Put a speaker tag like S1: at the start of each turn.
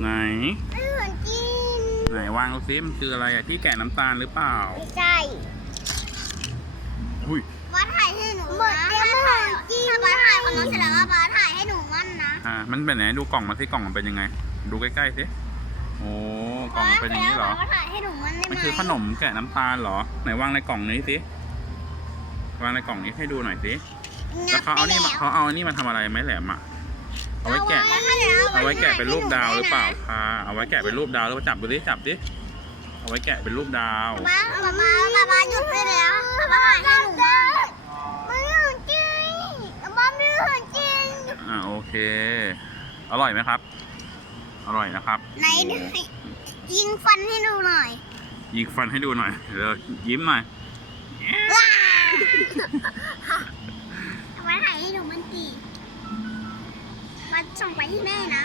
S1: ไหน
S2: ไม่เหมือนจริง
S1: ไหนวางดูซิมันคืออะไรอะที่แกะน้ำตาลหรือเปล่า
S2: ไม่ใช่
S1: อุ้ย
S2: บ้าถ่ายให้หนูนะถ้าถ่ายถ้าบ้าถ่ายคนนั้นเสร็จแล้วก็บ้าถ่ายให้หนูมั่นนะ
S1: อ่ามันเป็นไหนดูกล่องมาสิกล่องมันเป็นยังไง ดูใกล้ๆสิโอ้กล่องมันเป็นอย่างนี้เหรอ
S2: บ้าถ่ายให้หนูมั่นได้ไหม
S1: มันคือขนมแกะน้ำตาลเหรอ ไหนวางในกล่องนี้สิวางในกล่องนี้ให้ดูหน่อยสิแล้วเขาเอานี่มาเขาเอาอันนี้มาทำอะไรไหมแหลมอะ เอาไว้แกะ เอาไว้แกะเป็นรูปดาวหรือเปล่าคะเอาไว้แกะเป็นรูปดาวหรือเปล่าจับดูดิจับดิ เอาไว้แกะเป็นรูปดาว
S2: บ้าบ้าบ้าบ้าบ้าหยุดได้แล้วบ้าถ่ายให้หนูมั่นไม่เหมือนจริงบ้าไม่เหมือนจริง
S1: อ่าโอเค อร่อยไหมครับ อร่อยนะครับ
S2: ไหนยิงฟันให้ดูหน่อย
S1: ยิงฟันให้ดูหน่อยเดี๋ยวยิ้มหน่อย
S2: ส่งไปที่แม่นะ